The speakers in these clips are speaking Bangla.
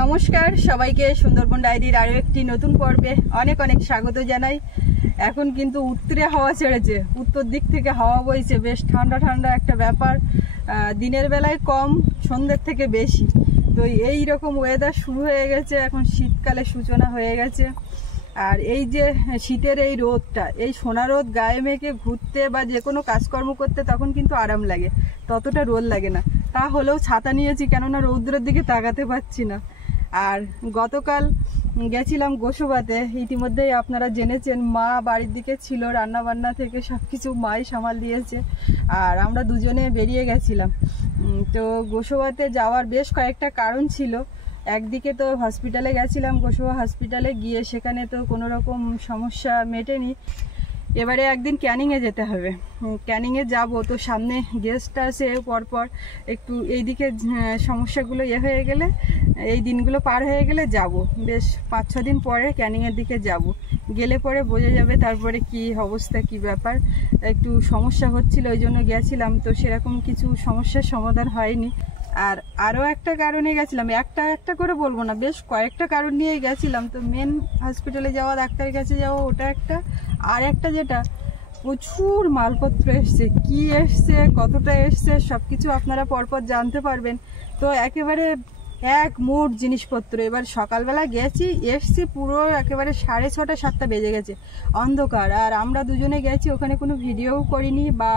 নমস্কার সবাইকে সুন্দরবন ডায়েরির আরো একটি নতুন পর্বে অনেক অনেক স্বাগত জানাই। এখন কিন্তু উত্তরে হাওয়া ছেড়েছে, উত্তর দিক থেকে হাওয়া বইছে, বেশ ঠান্ডা ঠান্ডা একটা ব্যাপার। দিনের বেলায় কম, সন্ধ্যের থেকে বেশি। তো এই রকম ওয়েদার শুরু হয়ে গেছে, এখন শীতকালে সূচনা হয়ে গেছে। আর এই যে শীতের এই রোদটা, এই সোনা রোদ গায়ে মেখে ঘুরতে বা যে কোনো কাজকর্ম করতে তখন কিন্তু আরাম লাগে, ততটা রোদ লাগে না। তা হলেও ছাতা নিয়েছি, কেননা রৌদ্রের দিকে তাকাতে পারছি না। আর গতকাল গেছিলাম গোসবাতে, ইতিমধ্যেই আপনারা জেনেছেন মা বাড়ির দিকে ছিল, রান্না বান্না থেকে সব কিছু মাই সামাল দিয়েছে। আর আমরা দুজনে বেরিয়ে গেছিলাম। তো গোসবাতে যাওয়ার বেশ কয়েকটা কারণ ছিল। একদিকে তো হসপিটালে গেছিলাম, গোসবা হসপিটালে গিয়ে সেখানে তো কোনো রকম সমস্যা মেটেনি। এবারে একদিন ক্যানিংয়ে যেতে হবে, ক্যানিংয়ে যাব। তো সামনে গেস্ট আসে, পরপর একটু এইদিকে সমস্যাগুলো হয়ে গেলে, এই দিনগুলো পার হয়ে গেলে যাব। বেশ 5-6 দিন পরে ক্যানিংয়ের দিকে যাব, গেলে পরে বোঝা যাবে তারপরে কি অবস্থা, কি ব্যাপার। একটু সমস্যা হচ্ছিল, ওই জন্য গেছিলাম। তো সেরকম কিছু সমস্যার সমাধান হয়নি। আর আরও একটা কারণে গেছিলাম, একটা করে বলবো না, বেশ কয়েকটা কারণ নিয়েই গেছিলাম। তো মেন হসপিটালে যাওয়া, ডাক্তারের কাছে যাওয়া, ওটা একটা। আর একটা যেটা, প্রচুর মালপত্র এসছে, কি এসছে, কতটা এসছে, সব কিছু আপনারা পরপর জানতে পারবেন। তো একেবারে এক মোট জিনিসপত্র। এবার সকালবেলা গেছি, এসছি পুরো একেবারে 6:30-7টা বেজে গেছে, অন্ধকার। আর আমরা দুজনে গেছি, ওখানে কোনো ভিডিও করিনি, বা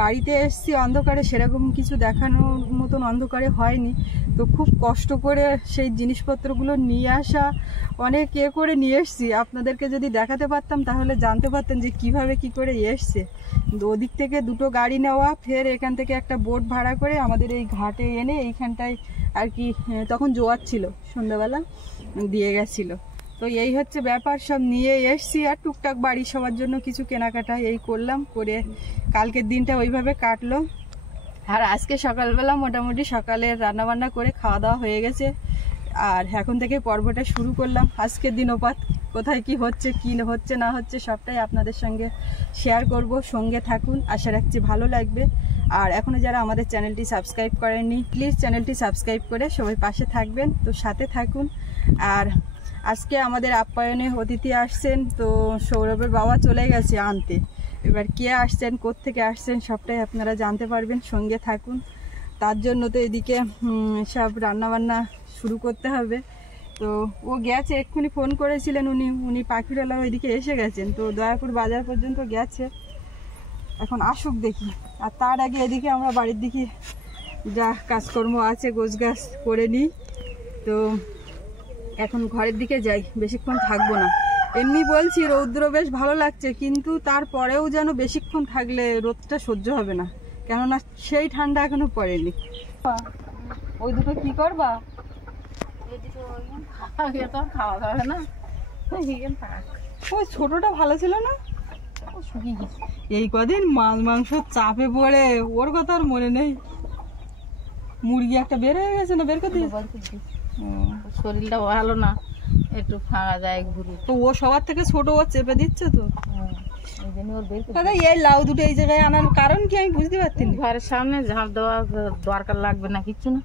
বাড়িতে এসছি অন্ধকারে, সেরকম কিছু দেখানোর মতন অন্ধকারে হয়নি। তো খুব কষ্ট করে সেই জিনিসপত্রগুলো নিয়ে আসা, অনেক করে নিয়ে এসছি। আপনাদেরকে যদি দেখাতে পারতাম তাহলে জানতে পারতেন যে কিভাবে কি করে এসছে। ওদিক থেকে 2টো গাড়ি নেওয়া, ফের এখান থেকে একটা বোট ভাড়া করে আমাদের এই ঘাটে এনে এইখানটায় আর কি, তখন জোয়ার ছিল, সন্ধ্যাবেলা দিয়ে গেছিল। তো এই হচ্ছে ব্যাপার, সব নিয়ে এসছি। আর টুকটাক বাড়ি সবার জন্য কিছু কেনাকাটা এই করলাম, করে কালকের দিনটা ওইভাবে কাটলো। আর আজকে সকালবেলা মোটামুটি সকালের রান্নাবান্না করে খাওয়া দাওয়া হয়ে গেছে। আর এখন থেকে পর্বটা শুরু করলাম। আজকের দিনপাত কোথায় কি হচ্ছে, কি হচ্ছে না হচ্ছে, সবটাই আপনাদের সঙ্গে শেয়ার করব। সঙ্গে থাকুন, আশা রাখছি ভালো লাগবে। আর এখনও যারা আমাদের চ্যানেলটি সাবস্ক্রাইব করেননি, প্লিজ চ্যানেলটি সাবস্ক্রাইব করে সবাই পাশে থাকবেন। তো সাথে থাকুন। আর আজকে আমাদের আপ্যায়নে অতিথি আসছেন। তো সৌরভের বাবা চলে গেছে আনতে। এবার কে আসছেন, কোত্থেকে আসছেন, সবটাই আপনারা জানতে পারবেন। সঙ্গে থাকুন। তার জন্য তো এদিকে সব রান্নাবান্না শুরু করতে হবে। তো ও গেছে, এক্ষুনি ফোন করেছিলেন উনি পাখিরালার ওইদিকে এসে গেছেন। তো দয়াপুর বাজার পর্যন্ত গেছে, এখন আসুক দেখি। আর তার আগে এদিকে আমরা বাড়ির দিকে যা কাজকর্ম আছে গোছগাছ করে নিই। তো এখন ঘরের দিকে যাই, বেশিক্ষণ থাকবো না। এমনি বলছি রৌদ্র বেশ ভালো লাগছে, কিন্তু তারপরেও যেন বেশিক্ষণ থাকলে রোদটা সহ্য হবে না, কেননা সেই ঠান্ডা এখনো পড়েনি। ওই দুটো কি করবা? খাওয়া যাবে না, ওই ছোটটা ভালো ছিল না? এই কদিন মাছ মাংস চাপে পড়ে ওর কথা আর মনে নেই। মুরগি একটা বের হয়ে গেছে না, বের করে দিয়ে শরীরটা ভালো না, একটু ফাঁকা যায় ঘুরি। তো ও সবার থেকে ছোট, ও চেপে দিচ্ছে। তো ওই জন্য ওর বের করে। দাদা এই লাউ দুটো এই জায়গায় আনার কারণ কি আমি বুঝতে পারছি না। ঘরের সামনে ঝাঁপ দেওয়া দরকার লাগবে না, কিচ্ছু না।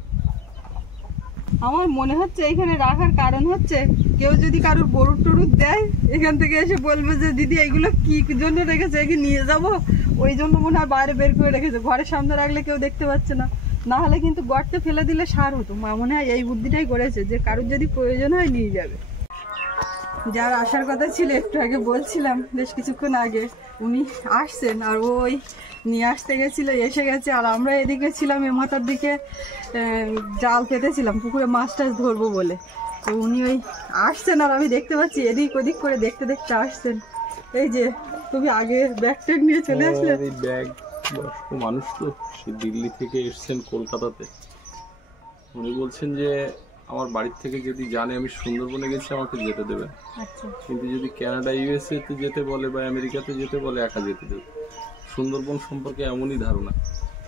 আমার মনে হচ্ছে এইখানে রাখার কারণ হচ্ছে, কেউ যদি কারোর গরুর টরুর দেয়, এখান থেকে এসে বলবে যে দিদি এইগুলো কি জন্য রেখেছে, একে নিয়ে যাব, ওই জন্য মনে হয় বাইরে বের করে রেখেছে। ঘরের সামনে রাখলে কেউ দেখতে পাচ্ছে না, না হলে কিন্তু গর্তে ফেলে দিলে সার হতো। মা মনে হয় এই বুদ্ধিটাই করেছে, যে কারোর যদি প্রয়োজন হয় নিয়ে যাবে। যার আসার কথা ছিল একটু আগে বলছিলাম, বেশ কিছুক্ষণ আগে উনি আসছেন। আর ওই নিয়ে আসতে গেছিল, এসে গেছে। আর আমরা এদিকে ছিলাম, এ মাথার দিকে জাল পেতেছিলাম পুকুরে মাছ টাছ ধরবো বলে। তো উনি ওই আসছেন, আর আমি দেখতে পাচ্ছি এদিক ওদিক করে দেখতে দেখতে আসছেন। এই যে তুমি আগে ব্যাগ ট্যাগ নিয়ে চলে আসলে। ব্যাগ, বয়স্ক মানুষ তো, সে দিল্লি থেকে এসছেন কলকাতাতে। উনি বলছেন যে আমার বাড়ির থেকে যদি জানে আমি সুন্দরবনে গেছি আমাকে যেতে দেবে, কিন্তু যদি কানাডা ইউএসএ তে যেতে বলে বা আমেরিকাতে যেতে বলে একা যেতে দেবে। সুন্দরবন সম্পর্কে এমনই ধারণা।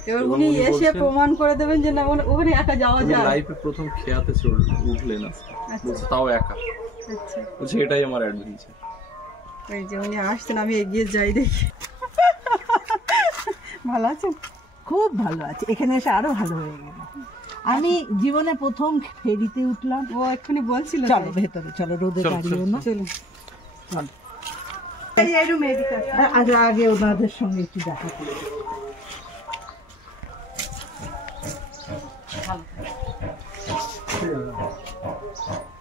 এবার উনি এসে প্রমাণ করে দেবেন যে না, ওখানে একা যাওয়া যায়। লাইফে প্রথম খেয়াতে উঠলেন আজকে, বলছে তাও একা। বলছে এটাই আমার অ্যাডভেঞ্চার। এই যে উনি আসছেন, আমি এগিয়ে যাই দেখি। ভালো আছেন? খুব ভালো আছে, এখানে এসে আরো ভালো হয়ে গেল। আমি জীবনে প্রথম ফেরিতে উঠলাম। ও এক্ষুনি বলছিল। চলো ভেতরে চলো, রোদে দাঁড়িও না। চলুন চলো এই রুমে এদিকে আগে আগে ওনাদের সঙ্গে একটু দেখা করি।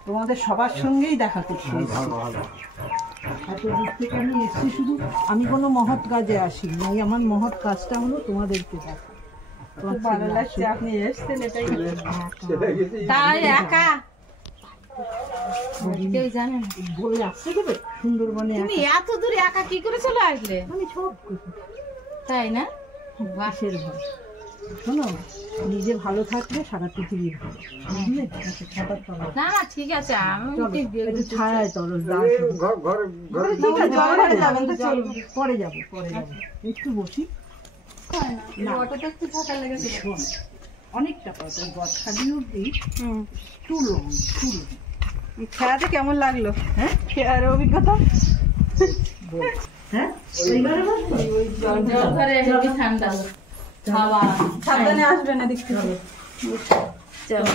তোমাদের সবার সঙ্গেই দেখা করতে এসেছি। এত দূর থেকে আমি এসেছি, শুধু আমি কোনো মহৎ কাজে আসিনি। এই আমার মহৎ কাজটা হলো তোমাদেরকে দেখা। খুব ভালো লাগছে আপনি এসেছেন, এটাই তাই একা কেউ জানে না। বলে আসতে দেবে সুন্দরবনে? তুমি এত দূরে একা কি করে চলে আসলে? আমি সব করি। তাই না? বাসের ভয়। শোনো, নিজে ভালো থাকলে সারা পৃথিবী ভালো, বুঝলে? ছাতা চলো, না না ঠিক আছে, আমি চলো কি একটু ছায়ায় চলো। ঠিক আছে, পরে যাবো একটু বসি। না, অটোটা একটু ফাঁকা লেগেছে। শোন, অনেকটা পথ ওই গদখালি অব্দি টুলো। খেয়াতে কেমন লাগলো? হ্যাঁ খেয়ার অভিজ্ঞতা? হ্যাঁ এইবারে বসবো? জল ঘরে হেবি ঠান্ডা হাওয়া। সাবধানে আসবেন এদিক থেকে। চলো।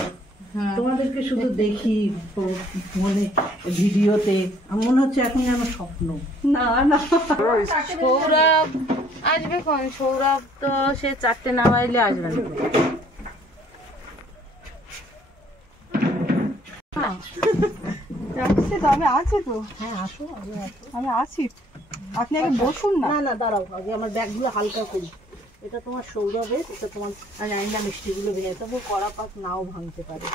তোমাদেরকে শুধু দেখি মনে ভিডিওতে, আমার মনে হচ্ছে এখন আমার স্বপ্ন। না না, সৌরভ আসবে কোন? সৌরভ তো সে 4টে নামাইলে আসবে না। যাচ্ছে তো, আমি আছি তো। হ্যাঁ আসো, আমি আছি, আপনি আগে বসুন না। না না দাঁড়াও, আগে আমার ব্যাগগুলো হালকা করি। এটা তোমার সৌরভের, এটা তোমার রান্না মিষ্টিগুলো ভেঙে, তবু কড়া পাক নাও ভাঙতে পারে।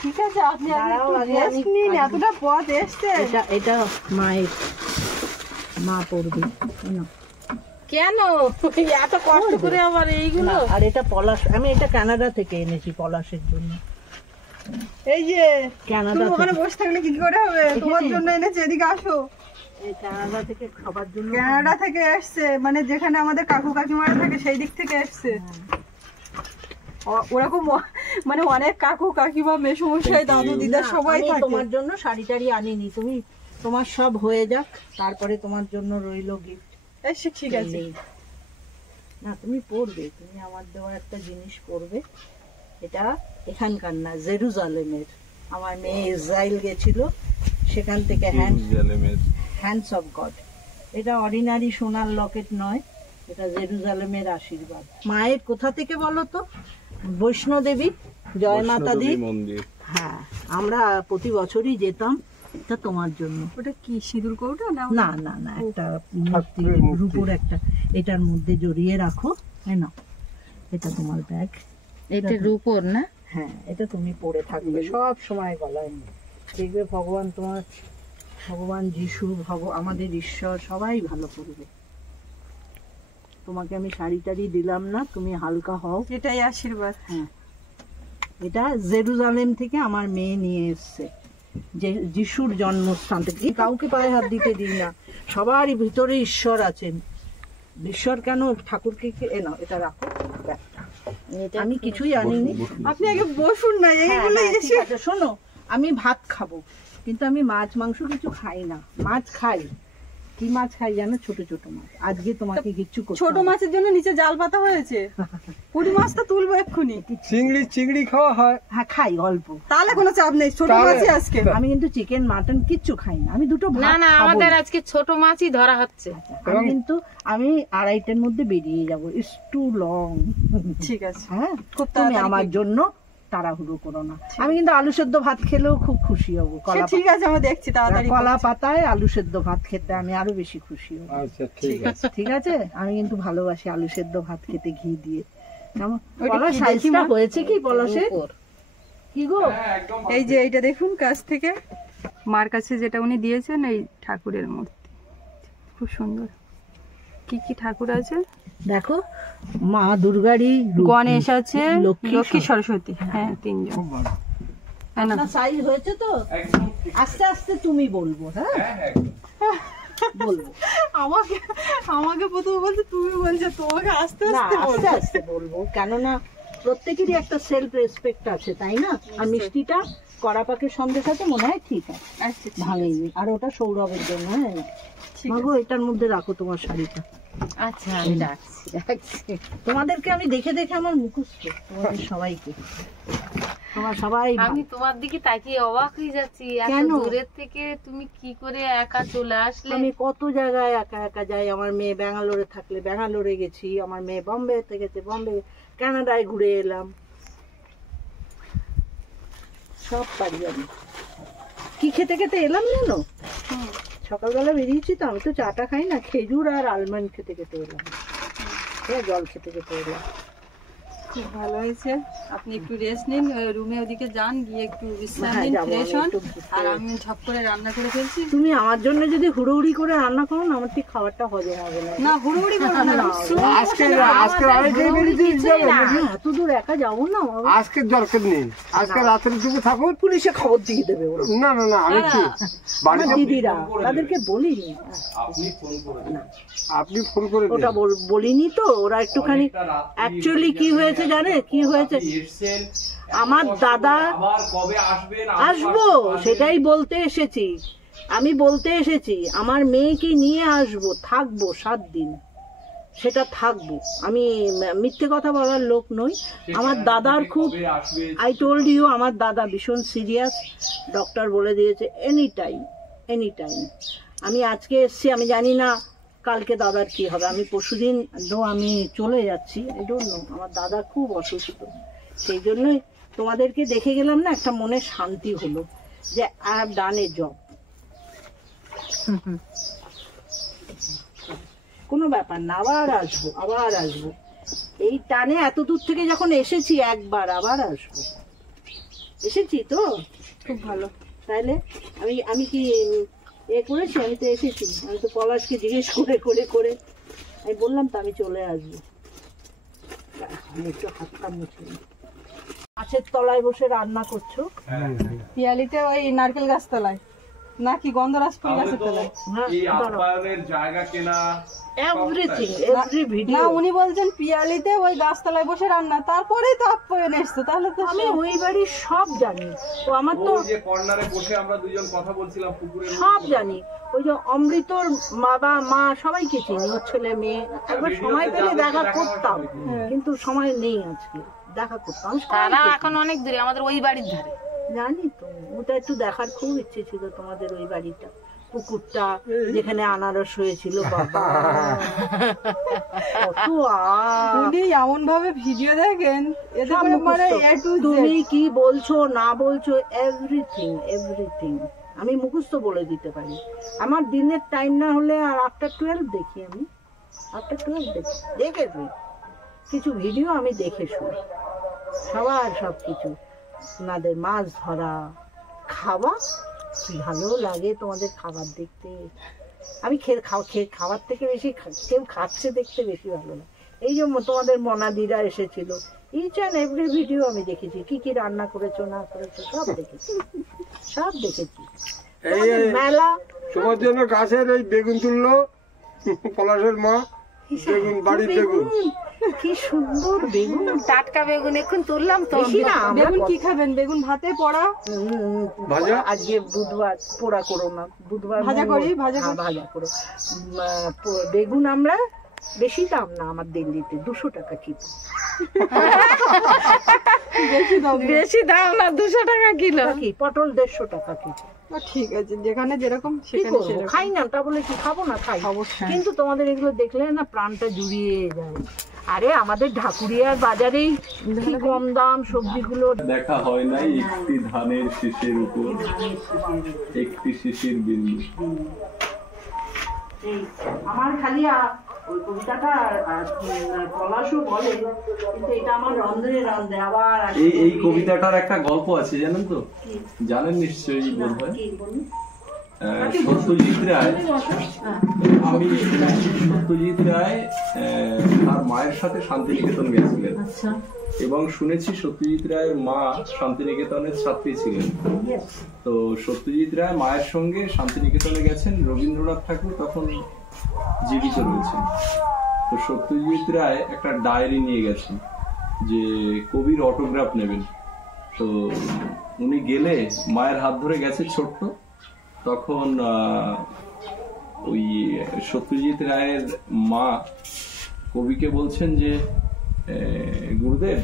ঠিক আছে, আপনি দাঁড়াও, আগে আমি নিন, এতটা পথ এসছে। এটা এটা মায়ের, মা পড়বে না। কেন এত কষ্ট করে আবার এইগুলো? আর এটা পলাশ, আমি এটা কানাডা থেকে এনেছি পলাশের জন্য। এই যে কানাডা তুমি ওখানে থেকে, বসে থাকলে কি করে হবে? তোমার জন্য এনেছে, এদিকে আসো। এই কানাডা থেকে সবার জন্য। কানাডা থেকে এসছে, মানে যেখানে আমাদের কাকু কাকিমারা থাকে সেই দিক থেকে এসছে। ওরকম মানে অনেক কাকু কাকিমা মেসোমশাই দাদু দিদা সবাই আমি থাকে। তোমার জন্য শাড়ি টাড়ি আনিনি, তুমি তোমার সব হয়ে যাক, তারপরে তোমার জন্য রইলো গিফট। এসে ঠিক আছে। না তুমি পড়বে, তুমি আমার দেওয়া একটা জিনিস পড়বে। এটা এখানকার না, জেরুজালেমের। আমার মেয়ে ইসরায়েল গেছিল, সেখান থেকে হ্যান্ডস অফ গড। এটা অর্ডিনারি সোনার লকেট নয়, এটা জেরুজালেমের আশীর্বাদ। মায়ের কোথা থেকে বলো তো? বৈষ্ণোদেবী, জয় মাতা দি মন্দির। হ্যাঁ, আমরা প্রতি বছরই যেতাম। এটা তোমার জন্য। ওটা কি সিঁদুর কৌটা না? না না না, একটা মূর্তি, রূপোর একটা, এটার মধ্যে জড়িয়ে রাখো। হ্যাঁ না, এটা তোমার ব্যাগ। এটা রূপোর না? হ্যাঁ, এটা তুমি পরে থাকবে সব সময় গলায়। দেখবে ভগবান তোমার, ভগবান যিশু, আমাদের ঈশ্বর সবাই ভালো করবে। তোমাকে আমি শাড়ি টাড়ি দিলাম না, তুমি হালকা হও। এটাই আশীর্বাদ। হ্যাঁ, এটা জেরুজালেম থেকে আমার মেয়ে নিয়ে এসছে, যে যিশুর জন্মস্থান থেকে। কাউকে পায়ে হাত দিতে দিই না, সবারই ভিতরে ঈশ্বর আছেন। ঈশ্বর কেন, ঠাকুরকে নাও, এটা রাখো ব্যাগটা। আমি কিছুই আনিনি। আপনি আগে বসুন না, হ্যাঁ, এইগুলো হ্যাঁ, ঠিক আছে। শোনো, আমি ভাত খাবো, কিন্তু আমি মাছ মাংস কিছু খাই না। মাছ খাই, কি মাছ খাই জানো? ছোট ছোট মাছ। আজকে তোমাকে কিচ্ছু করতে ছোট হবে না। মাছের জন্য নিচে জাল পাতা হয়েছে, পুঁটি মাছটা তুলবো এক্ষুনি। চিংড়ি খাওয়া হয়? হ্যাঁ খাই, অল্প। তাহলে কোনো চাপ নেই, ছোট মাছই আজকে। আমি কিন্তু চিকেন মাটন কিচ্ছু খাই না, আমি দুটো ভাত না না, খাবো। আমাদের আজকে ছোট মাছই ধরা হচ্ছে। আমি কিন্তু আমি 2:30টার মধ্যে বেরিয়ে যাবো। It's too long. ঠিক আছে, হ্যাঁ, খুব তুমি তাড়াতাড়ি আমার জন্য তাড়াহুড়ো করো না। আমি কিন্তু আলু সেদ্ধ ভাত খেলেও খুব খুশি হব। সে ঠিক আছে, আমরা দেখছি তাড়াতাড়ি। কলা পাতায় আলু সেদ্ধ ভাত খেতে আমি আরো বেশি খুশি হব। আচ্ছা ঠিক আছে। ঠিক আছে, আমি কিন্তু ভালোবাসি আলু সেদ্ধ ভাত খেতে, ঘি দিয়ে। ওইটা পলাশ কি সাইজটা দেখি, হয়েছে কি পলাশে? কি গো? এই যে এইটা দেখুন কাছ থেকে, মার কাছে যেটা উনি দিয়েছেন, এই ঠাকুরের মূর্তি খুব সুন্দর। কি কি ঠাকুর আছে দেখো, মা দুর্গারই রূপ। গণেশ আছে, লক্ষ্মী লক্ষ্মী সরস্বতী, হ্যাঁ 3জন। হ্যাঁ না, না সাইজ হয়েছে তো? আস্তে আস্তে তুমি বলবো। হ্যাঁ বলবো। আমাকে প্রথমে বলছে, তুমি বলছো তোমাকে আস্তে না, আস্তে আস্তে বলবো। আস্তে বলবো, কেননা প্রত্যেকেরই একটা সেলফ রেসপেক্ট আছে, তাই না? আর মিষ্টিটা কড়া পাকের সঙ্গে সাথে মনে হয় ঠিক আছে, আচ্ছা ভাঙেনি। আর ওটা সৌরভের জন্য। হ্যাঁ মাগো, এটার মধ্যে রাখো তোমার শাড়িটা। আচ্ছা আমি রাখছি। তোমাদেরকে আমি দেখে দেখে আমার মুখস্থ, তোমাদের সবাইকে, তোমার সবাই। আমি তোমার দিকে তাকিয়ে অবাক হয়ে যাচ্ছি, এত কেন? দূরের থেকে তুমি কি করে একা চলে আসলে? আমি কত জায়গায় একা একা যাই। আমার মেয়ে ব্যাঙ্গালোরে থাকলে ব্যাঙ্গালোরে গেছি, আমার মেয়ে বম্বেতে গেছে বম্বে, কানাডায় ঘুরে এলাম, সব পারি আমি। কি খেতে খেতে এলাম জানো? সকালবেলা বেরিয়েছি তো, আমি তো চাটা খাই না, খেজুর আর আলমন্ড খেতে খেতে এলাম, জল খেতে খেতে এলাম। খুব ভালো হয়েছে। আপনি একটু রেস্ট নিন, রুমে ওদিকে যান, গিয়ে একটু বিশ্রাম হ্যাঁ, নিন, যাবো, ফ্রেশ আমি হন। একটু ঘুরতে আর আমি ঝপ করে রান্না করে ফেলছি। তুমি আমার জন্য যদি হুড়োহুড়ি করে রান্না করো না, আমার ঠিক খাবারটা হজম হবে না। না হুড়ুহুড়ি করবো না, আজকে আড়াইটায় বেরিয়ে যাবেন নাকি? এত দূর একা যাবো না বাবা। আজকে দরকার নেই, আজকে রাতের দিকে থাকুন। পুলিশে খবর দিয়ে দেবে ওরা। না না না, আমি কি আমার দিদিরা, তাদেরকে বলিনি। আপনি ফোন করে দিন। আপনি ফোন করে দিন। ওটা বলিনি তো, ওরা একটুখানি অ্যাকচুয়ালি কি হয়েছে জানে, কি হয়েছে, আমার দাদা আবার কবে আসবেন? আসবো সেটাই বলতে এসেছি, আমি বলতে এসেছি আমার মেয়েকে নিয়ে আসবো, থাকবো 7 দিন, সেটা থাকবো। আমি মিথ্যে কথা বলার লোক নই। আমার দাদার খুব, আই টোল্ড ইউ, আমার দাদা ভীষণ সিরিয়াস, ডক্টর বলে দিয়েছে এনি টাইম এনি টাইম। আমি আজকে এসছি, আমি জানি না কালকে দাদার কি হবে। আমি পরশুদিন আমি চলে যাচ্ছি, আই ডোন্ট নো। আমার দাদা খুব অসুস্থ, সেই জন্যই তোমাদেরকে দেখে গেলাম না, একটা মনে শান্তি হলো যে I have done A job. কোনো ব্যাপার না, আবার আসবো আবার আসবো। এই টানে এত দূর থেকে যখন এসেছি একবার, আবার আসবো। এসেছি তো খুব ভালো। তাইলে আমি কি করেছি? আমি তো এসেছি, আমি তো পলাশকে জিজ্ঞেস করে করে আমি বললাম তো আমি চলে আসবো। আমি একটু হাতটা মুছে নিই। গাছের তলায় বসে রান্না করছো? পিয়ালিতে ওই নারকেল গাছ তলায় নাকি গন্ধরাজ ফুল গাছের তলায়? এই আপ্যায়নের জায়গা কেনা, এভরিথিং, এভরি না ভিডিও। উনি বলছেন পিয়ালিতে ওই গাছতলায় বসে রান্না, তারপরেই তো আপ্যায়ন এসছে। তাহলে তো আমি ওই বাড়ির সব জানি, ও আমার তো ওই যে কর্নারে বসে আমরা দুজন কথা বলছিলাম পুকুরের সব জানি। ওই যে অমৃতর বাবা মা সবাইকে চিনি, ওর ছেলে মেয়ে। একবার সময় পেলে দেখা করতাম, কিন্তু সময় নেই আজকে, দেখা করতাম। আমি সবাইকে তারা চিনি। এখন অনেক দূরে, আমাদের ওই বাড়ির ধারে। জানি তো, ওটা একটু দেখার খুব ইচ্ছে ছিল, তোমাদের ওই বাড়িটা, পুকুরটা যেখানে আনারস হয়েছিল। বাবা কত উনি এমন ভাবে ভিডিও দেখেন, এতে সব করে মানে মুখস্থ। A to Z। তুমি কি বলছো না বলছো, এভরিথিং এভরিথিং আমি মুখস্থ বলে দিতে পারি। আমার দিনের টাইম না হলে আর আফটার 12 দেখি, আমি আফটার 12 দেখেছি কিছু ভিডিও, আমি দেখে শুনি সবার সবকিছু। ওনাদের মাছ ধরা, খাওয়া, কি ভালো লাগে তোমাদের খাবার দেখতে। আমি খাবার থেকে বেশি কেউ খাচ্ছে দেখতে বেশি ভালো লাগে। এই জন্য তোমাদের মনাদিরা এসেছিল, ইচ অ্যান্ড এভরি ভিডিও আমি দেখেছি, কি কি রান্না করেছো না করেছো সব দেখেছি, সব দেখেছি। তোমাদের মেলা, তোমার জন্য গাছের এই বেগুন তুললো পলাশের মা, বেগুন, বাড়ির বেগুন। কি সুন্দর বেগুন, টাটকা বেগুন এখন তুললাম তো। বেশি না, আমরা বেগুন কি খাবেন? বেগুন ভাতে পড়া? ভাজা? আজকে বুধবার, পোড়া করো না, বুধবার ভাজা মঙ্গল। করি, ভাজা হ্যাঁ, করি। ভাজা করো। বেগুন আমরা, বেশি দাম না আমার দিল্লিতে, 200 টাকা কিলো। বেশি দাও। বেশি দাম না, 200 টাকা কিলো। কি পটল 150 টাকা কিলো। ঠিক আছে, যেখানে যেরকম কি সেখানে করবো, সেরকম। খাই না তা বলে কি খাবো না, খাই অবশ্যই। কিন্তু তোমাদের এগুলো দেখলে না প্রাণটা জুড়িয়ে যায়। আরে আমাদের ঢাকুরিয়ার বাজারেই কি কম দাম সবজিগুলো। দেখা হয় নাই একটি ধানের শীষের উপর একটি শিশির বিন্দু। এই আমার খালি ওই কবিতাটা পলাশও বলে, কিন্তু এটা আমার রন্ধ্রে রন্ধ্রে আবার আসে। এই কবিতাটার একটা গল্প আছে জানেন তো? জানেন নিশ্চয়ই বোধ হয়। কি বলুন? সত্যজিৎ রায়, আমি সত্যজিৎ রায় তার মায়ের সাথে শান্তিনিকেতন গেছিলেন আচ্ছা, এবং শুনেছি সত্যজিৎ রায়ের মা শান্তিনিকেতনের ছাত্রী ছিলেন। yes. তো সত্যজিৎ রায় মায়ের সঙ্গে শান্তিনিকেতনে গেছেন, রবীন্দ্রনাথ ঠাকুর তখন জীবিত রয়েছেন। তো সত্যজিৎ রায় একটা ডায়েরি নিয়ে গেছেন যে কবির অটোগ্রাফ নেবেন। তো উনি গেলে মায়ের হাত ধরে গেছে ছোট্ট, তখন ওই সত্যজিৎ রায়ের মা কবিকে বলছেন যে গুরুদেব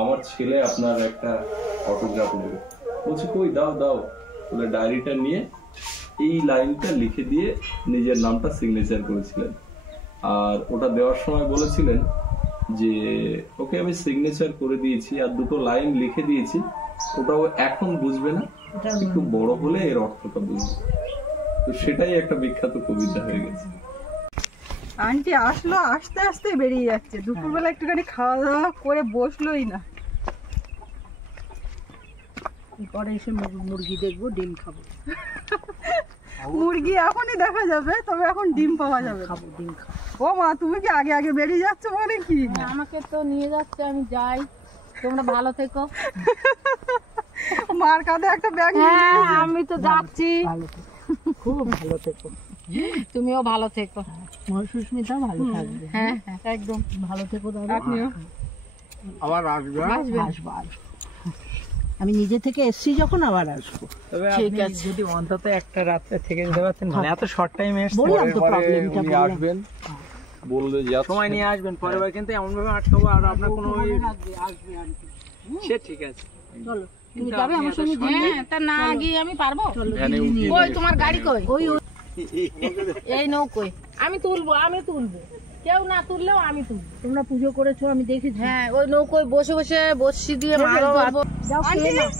আমার ছেলে আপনার একটা অটোগ্রাফ নেবে। বলছে কই দাও দাও, বলে ডায়েরিটা নিয়ে এই লাইনটা লিখে দিয়ে নিজের নামটা সিগনেচার করেছিলেন। আর ওটা দেওয়ার সময় বলেছিলেন যে ওকে আমি সিগনেচার করে দিয়েছি আর দুটো লাইন লিখে দিয়েছি, ওটাও এখন বুঝবে না, একটু বড় হলে এর অর্থটা বুঝবে। তো সেটাই একটা বিখ্যাত কবিতা হয়ে গেছে। আন্টি আসলো, আস্তে আস্তে বেরিয়ে যাচ্ছে, দুপুরবেলা একটুখানি খাওয়া দাওয়া করে বসলোই না। পরে এসে মুরগি দেখবো, ডিম খাবো। মুরগি এখনই দেখা যাবে, তবে এখন ডিম পাওয়া যাবে। খাবো, ডিম খাবো। ও মা, তুমি কি আগে আগে বেরিয়ে যাচ্ছ মানে কি? আমাকে তো নিয়ে যাচ্ছে, আমি যাই, তোমরা ভালো থেকো। মার কাঁধে একটা ব্যাগ। হ্যাঁ আমি তো যাচ্ছি, ভালো থেকো, খুব ভালো থেকো। তুমিও ভালো থেকো। সুস্মিতা ভালো থাকবে। হ্যাঁ একদম ভালো থেকো দাদা। আপনিও আবার আসবে। আসবো। আমি নিজে থেকে এসছি যখন আবার আসবো। তবে আপনি যদি অন্তত একটা রাত্রে থেকে যেতে পারতেন, মানে এত শর্ট টাইম এসেছেন, বললাম তো পরে প্রবলেমটা উনি আসবেন, বললে যে সময় নিয়ে আসবেন, পরের বার কিন্তু এমন ভাবে আটকাবো আর আপনার কোনো আসবে আর কি। সে ঠিক আছে। চলো, তুমি যাবে আমার সঙ্গে? হ্যাঁ, তা না গিয়ে আমি পারবো? ভ্যানে উঠিয়ে ওই নেবে। তোমার গাড়ি কই? এই নৌকোয় আমি তুলবো, কেউ না তুললেও আমি তুলবো। তোমরা পুজো করেছো আমি দেখেছি। হ্যাঁ, ওই নৌকোয় বসে বসে বসি দিয়ে মাছ ধরবো। যাও আন্টি, খেয়ে নাও।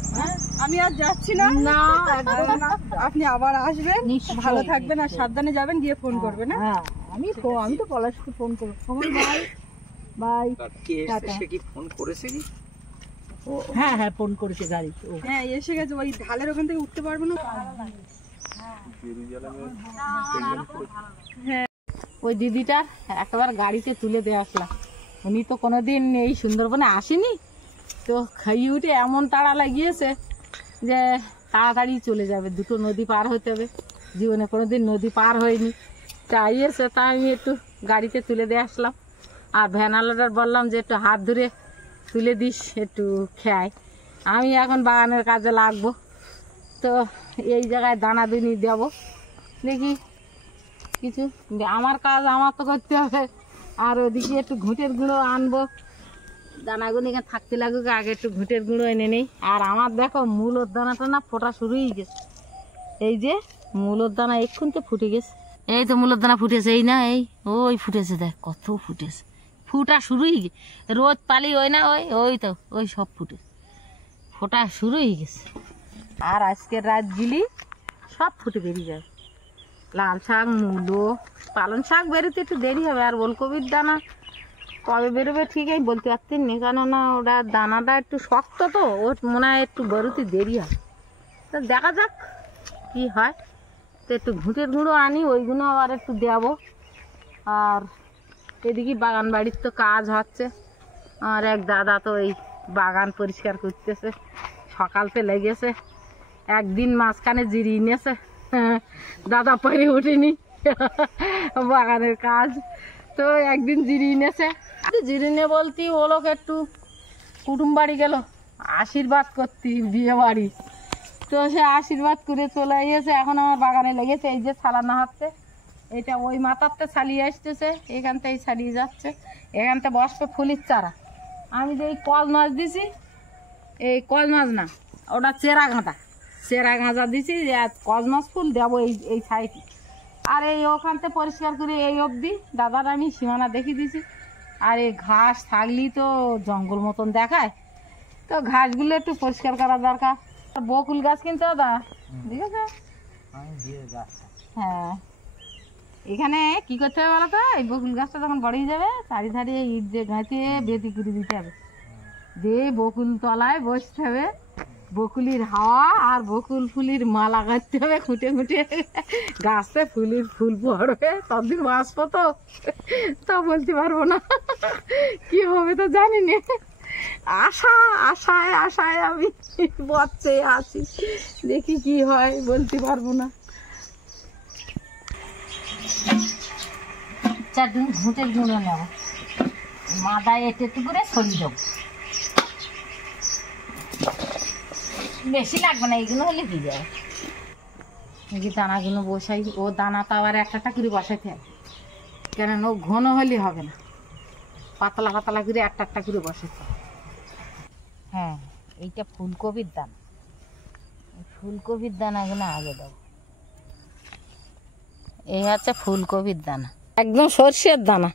আমি আর যাচ্ছি না। না একদম না। আপনি আবার আসবেন, নিশ্চয়ই। ভালো থাকবেন আর সাবধানে যাবেন, গিয়ে ফোন করবেন। হ্যাঁ, আমি তো পলাশকে ফোন করবো। Bye bye. কে এসেছে, সে কি ফোন করেছে কি? হ্যাঁ হ্যাঁ, ফোন করেছে গাড়ি। হ্যাঁ এসে গেছে, ওই ঢালের ওখান থেকে উঠতে পারবো না। ওই দিদিটার একবার গাড়িতে তুলে দিয়ে আসলাম। উনি তো কোনোদিন এই সুন্দরবনে আসেনি, তো খাইয়ে উঠে এমন তাড়া লাগিয়েছে যে তাড়াতাড়ি চলে যাবে, দুটো নদী পার হতে হবে, জীবনে কোনোদিন নদী পার হয়নি, চাইয়েছে। তাই আমি একটু গাড়িতে তুলে দিয়ে আসলাম। আর ভ্যানালাটার বললাম যে একটু হাত ধরে তুলে দিস, একটু খাই। আমি এখন বাগানের কাজে লাগবো, তো এই জায়গায় দানাদুনি দেবো, দেখি কিছু আমার কাজ আমার তো করতে হবে। আর ওদিকে একটু ঘুঁটের গুঁড়ো আনবো, দানাগুলো এখানে থাকতে লাগুক, আগে একটু ঘুঁটের গুঁড়ো এনে নেই। আর আমার দেখো মূলোর দানাটা না ফোটা শুরু হয়ে গেছে, এই যে মূলোর দানা এক্ষুন তো ফুটে গেছে, এই তো মূলোর দানা ফুটেছে, এই না এই ওই ফুটেছে, দেখ কত ফুটেছে, ফুটা শুরু হয়ে গেছে। রোদ পালি ওই না ওই তো ওই সব ফোটা শুরু হয়ে গেছে। আর আজকের রাত গিলি সব ফুটে বেরিয়ে যাবে। লাল শাক, মূলো, পালং শাক বেরোতে একটু দেরি হবে। আর ওলকপির দানা কবে বেরোবে ঠিক আমি বলতে পারছি না, কেননা ওটা দানাটা একটু শক্ত, তো ওর মনে হয় একটু বেরোতে দেরি হয়। তো দেখা যাক কি হয়। তো একটু ঘুঁটের গুঁড়ো আনি, ওইগুলো আবার একটু দেবো। আর এদিকে বাগান বাড়ির তো কাজ হচ্ছে, আমার এক দাদা তো এই বাগান পরিষ্কার করতেছে, সকালতে লেগেছে, একদিন মাঝখানে জিরিয়ে নিয়েছে, দাদা পরে উঠিনি বাগানের কাজ, তো একদিন জিরিয়ে নিয়েছে। জিরিয়ে নিয়ে বলতি ও লোক একটু কুটুম বাড়ি গেল আশীর্বাদ করতি, বিয়ে বাড়ি, তো সে আশীর্বাদ করে চলে গিয়েছে। এখন আমার বাগানে লেগেছে, এই যে ছালানো হচ্ছে, এটা ওই মাথাতে ছালিয়ে আসতেছে, এখান থেকে ছালিয়ে যাচ্ছে, এখান থেকে বসবে ফুলের চারা। আমি যে এই কল মাছ দিছি, এই কল মাছ না, ওটা চেরা গাঁজা দিছি, কল মাছ ফুল দেবো এই সাইডে। আর এই ওখানতে পরিষ্কার করে এই অবধি দাদার আমি সীমানা দেখিয়ে দিছি। আর এই ঘাস থাকলেই তো জঙ্গল মতন দেখায়, তো ঘাসগুলো একটু পরিষ্কার করা দরকার। বকুল গাছ কিন্তু দাদা, ঠিক আছে? হ্যাঁ, এখানে কি করতে হবে বলো তো, এই বকুল গাছটা যখন বড় হয়ে যাবে, চারিধারে ইট যে গাঁথে বেদি করে দিতে হবে, দিয়ে বকুল তলায় বসতে হবে, বকুলির হাওয়া আর বকুল ফুলির মালা গাঁথতে হবে, খুঁটে খুঁটে গাছে ফুল পড়বে, ততদিন বাঁচবো তো, তা বলতে পারবো না কি হবে তো জানি না। আশায় আমি বসে আছি, দেখি কি হয়, বলতে পারবো না। চারদিন ঘুঁটের গুঁড়ো নেব, মাদায় একটু করে ছড়িয়ে দেবো, বেশি লাগবে না, এইগুলো হলে কি যায়। এই দানাগুলো বসাই, ও দানা তো আবার একটা করে বসাইতে হবে, কেন ও ঘন হলে হবে না, পাতলা পাতলা করে একটা করে বসাইতে হবে। হ্যাঁ, এইটা ফুলকপির দানা, ফুলকপির দানাগুলো আগে দেবো। এই হচ্ছে ফুলকপির দানা, একদম সর্ষের দানা,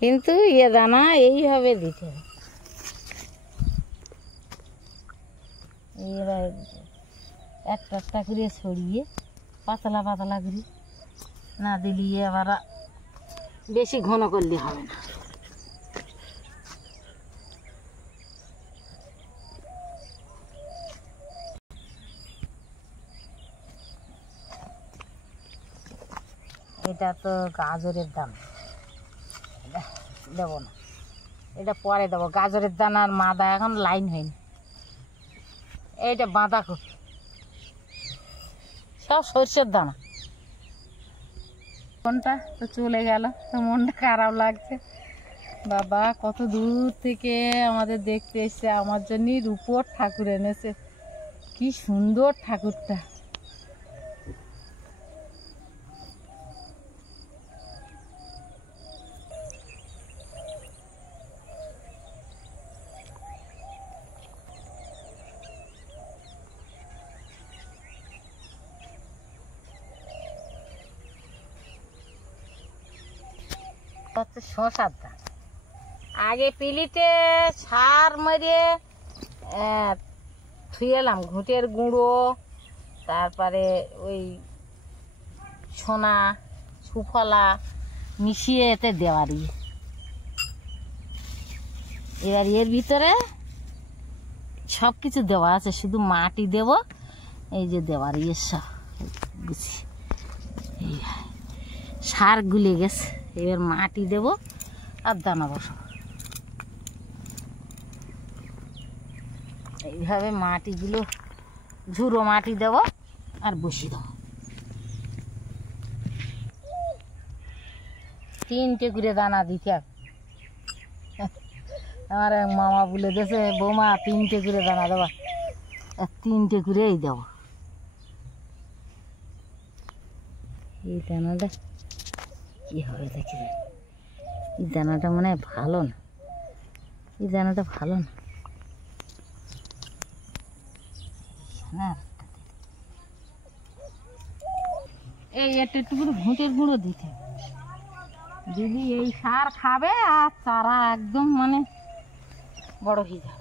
কিন্তু এ দানা এইভাবে দিতে হবে। এইভাবে একটা করে ছড়িয়ে পাতলা পাতলা করে না দিলে আবার বেশি ঘন করলে হবে না। এটা তো গাজরের দানা, দেবো না, এটা পরে দেবো। গাজরের দানার মাদা এখন লাইন হয়নি। এইটা বাঁধাকপি, সব সরষের দানা। মনটা তো চলে গেল, তো মনটা খারাপ লাগছে। বাবা কত দূর থেকে আমাদের দেখতে এসছে, আমার জন্যই রূপোর ঠাকুর এনেছে, কি সুন্দর ঠাকুরটা। হচ্ছে শশার দানা, আগে পিলিতে সার মারিয়ে থুয়েলাম, ঘুঁটের গুঁড়ো, তারপরে ওই সোনা সুফলা মিশিয়ে এতে দেওয়ারি। এবার এর ভিতরে সব কিছু দেওয়া আছে, শুধু মাটি দেব। এই যে দেওয়ারি সব গুছি, এই সার গুলে গেছে, এবার মাটি দেব আর দানা বসাবো। এইভাবে মাটিগুলো ঝুড়ো মাটি দেব আর বসিয়ে দেবো। 3টে করে দানা দিতে হবে। আমার এক মামা বলে দিয়েছে, বৌমা 3টে করে দানা দেবা, 3টে করেই দেব। এই দানাটা কি হবে দেখি, এই দানাটা মনে হয় ভালো না, এই দানাটা ভালো না। এই একটু করে ঘুঁটের গুঁড়ো দিতে হবে, দিদি এই সার খাবে আর চারা একদম মানে বড় হয়ে যাবে।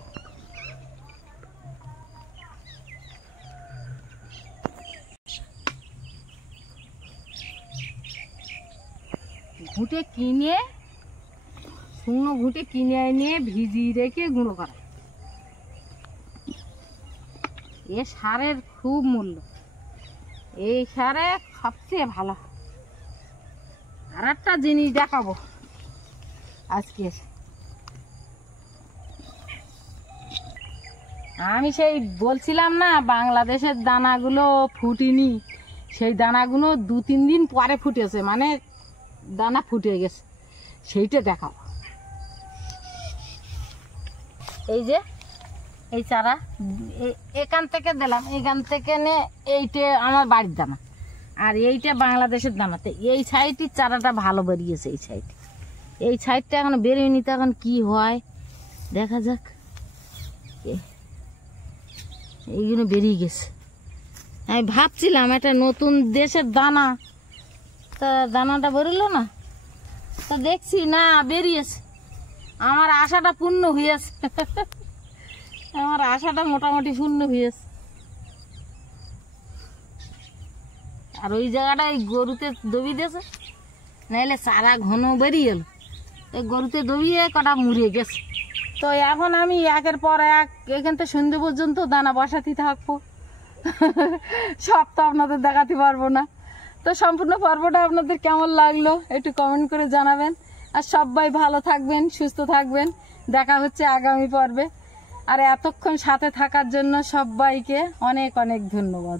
ঘুঁটে কিনে, শুকনো ঘুঁটে কিনে এনে ভিজিয়ে রেখে গুঁড়ো করা, এ সারের খুব মূল্য, এই সারে সবচেয়ে ভালো। আর একটা জিনিস দেখাবো আজকে, আমি সেই বলছিলাম না বাংলাদেশের দানাগুলো ফুটিনি, সেই দানাগুলো 2-3 দিন পরে ফুটেছে, মানে দানা ফুটে গেছে, সেইটা দেখাবো। এই যে এই চারা এখান থেকে দিলাম, এখান থেকে নে, এইটা আমার বাড়ির দানা আর এইটা বাংলাদেশের দানাতে। এই সাইডটির চারাটা ভালো বেরিয়েছে, এই সাইডটা এখন বেরোয়নি, তো এখন কি হয় দেখা যাক। এইগুলো বেরিয়ে গেছে, আমি ভাবছিলাম একটা নতুন দেশের দানা, তা দানাটা বেরোলো না, তো দেখছি না বেরিয়েছে। আমার আশাটা পূর্ণ হয়েছে, আমার আশাটা মোটামুটি পূর্ণ হয়েছে। আর ওই জায়গাটা এই গরুতে দবি দিয়েছে, নাইলে চারা ঘন বেরিয়ে এলো, এই গরুতে দবিয়ে কটা মুড়িয়ে গেছে। তো এখন আমি একের পর এক এখান থেকে সন্ধ্যে পর্যন্ত দানা বসাতে থাকবো, সব তো আপনাদের দেখাতে পারবো না। তো সম্পূর্ণ পর্বটা আপনাদের কেমন লাগলো একটু কমেন্ট করে জানাবেন, আর সবাই ভালো থাকবেন, সুস্থ থাকবেন। দেখা হচ্ছে আগামী পর্বে। আর এতক্ষণ সাথে থাকার জন্য সবাইকে অনেক অনেক ধন্যবাদ।